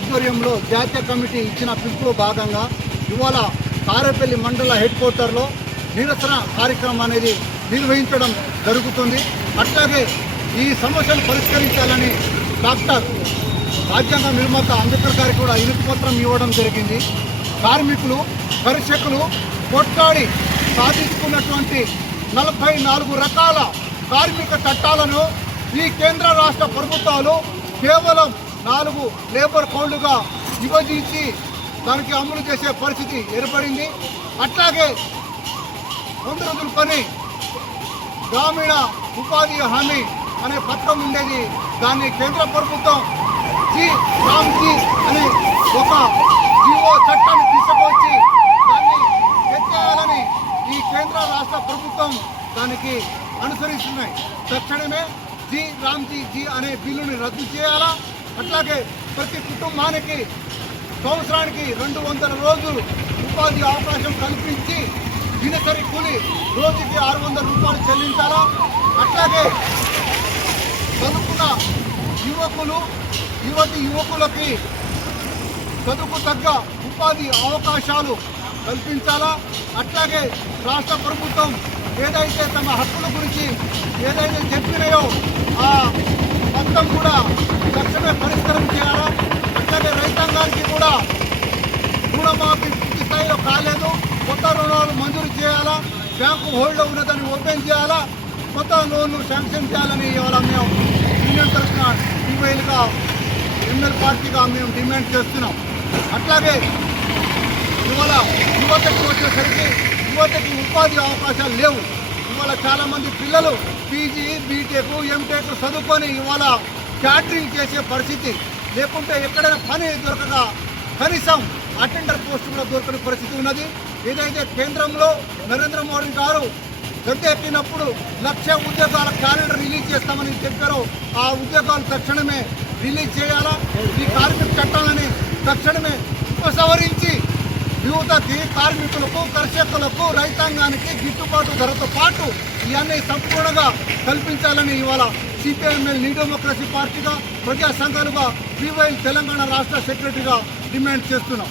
ఆధ్వర్యంలో జాతీయ కమిటీ ఇచ్చిన పిలుపులో భాగంగా ఇవాళ కారేపల్లి మండల హెడ్ క్వార్టర్లో నిరసన కార్యక్రమం అనేది నిర్వహించడం జరుగుతుంది. అట్లాగే ఈ సమస్యను పరిష్కరించాలని డాక్టర్ రాజ్యాంగ నిర్మాత అంబేద్కర్ గారికి కూడా వినతి పత్రం ఇవ్వడం జరిగింది. కార్మికులు కర్షకులు కొట్లాడి సాధించుకున్నటువంటి 44 రకాల కార్మిక చట్టాలను ఈ కేంద్ర రాష్ట్ర ప్రభుత్వాలు కేవలం 4 లేబర్ కోడ్లుగా విభజించి దానికి అమలు చేసే పరిస్థితి ఏర్పడింది. అట్లాగే 100 రోజుల పని గ్రామీణ ఉపాధి హామీ అనే పథకం ఉండేది. దాన్ని కేంద్ర ప్రభుత్వం జీ రామ్జీ అనే ఒక జీవో చట్టాన్ని తీసుకొచ్చి దాన్ని ఎత్తేయాలని ఈ కేంద్ర రాష్ట్ర ప్రభుత్వం దానికి అనుసరిస్తున్నాయి. తక్షణమే జీ రామ్జీ జీ అనే బిల్లుని రద్దు చేయాలా. అట్లాగే ప్రతి కుటుంబానికి సంవత్సరానికి 200 రోజులు ఉపాధి అవకాశం కల్పించి దినసరి కూలి రోజుకి 600 రూపాయలు చెల్లించాలా. అట్లాగే చదువుకున్న యువకులకి చదువుకు తగ్గ ఉపాధి అవకాశాలు కల్పించాలా. అట్లాగే రాష్ట్ర ప్రభుత్వం ఏదైతే తమ హక్కుల గురించి ఏదైతే చెప్పినాయో ఆ మొత్తం కూడా తక్షణమే పరిష్కారం చేయాలా. అట్లాగే రైతాంగానికి కూడా రుణమాఫీ పూర్తి స్థాయిలో కాలేదు, కొత్త రుణాలు మంజూరు చేయాలా. బ్యాంకు హోల్డ్లో ఉన్నదాన్ని ఓపెన్ చేయాలా. కొత్త లోన్లు శాంక్షన్ చేయాలని ఇవాళ మేము యూనియన్ తరఫున టీవైలుగా ఎమ్మెల్యే పార్టీగా మేము డిమాండ్ చేస్తున్నాం. అట్లాగే ఇవాళ యువతకు వచ్చేసరికి యువతకి ఉపాధి అవకాశాలు లేవు. ఇవాళ చాలామంది పిల్లలు పీజీ బీటెక్ ఎంటెక్ చదువుకొని ఇవాళ క్యాటరింగ్ చేసే పరిస్థితి, లేకుంటే ఎక్కడైనా పని దొరకక కనీసం అటెండర్ పోస్ట్ కూడా దొరకని పరిస్థితి ఉన్నది. ఏదైతే కేంద్రంలో నరేంద్ర మోడీ గారు గద్దె ఎక్కినప్పుడు 1,00,000 ఉద్యోగాల క్యాలెండర్ రిలీజ్ చేస్తామని చెప్పారో ఆ ఉద్యోగాలు తక్షణమే రిలీజ్ చేయాలా. ఈ కార్మిక చట్టాలని తక్షణమే ఉపసంహరించి యువతకి కార్మికులకు కర్షకులకు రైతాంగానికి గిట్టుబాటు ధరతో పాటు ఇవన్నీ సంపూర్ణంగా కల్పించాలని ఇవాళ సిపిఐఎంఎల్ న్యూ డెమోక్రసీ పార్టీగా ప్రజా సంఘాలుగా టీవైల్ తెలంగాణ రాష్ట్ర సెక్రటరీగా డిమాండ్ చేస్తున్నాం.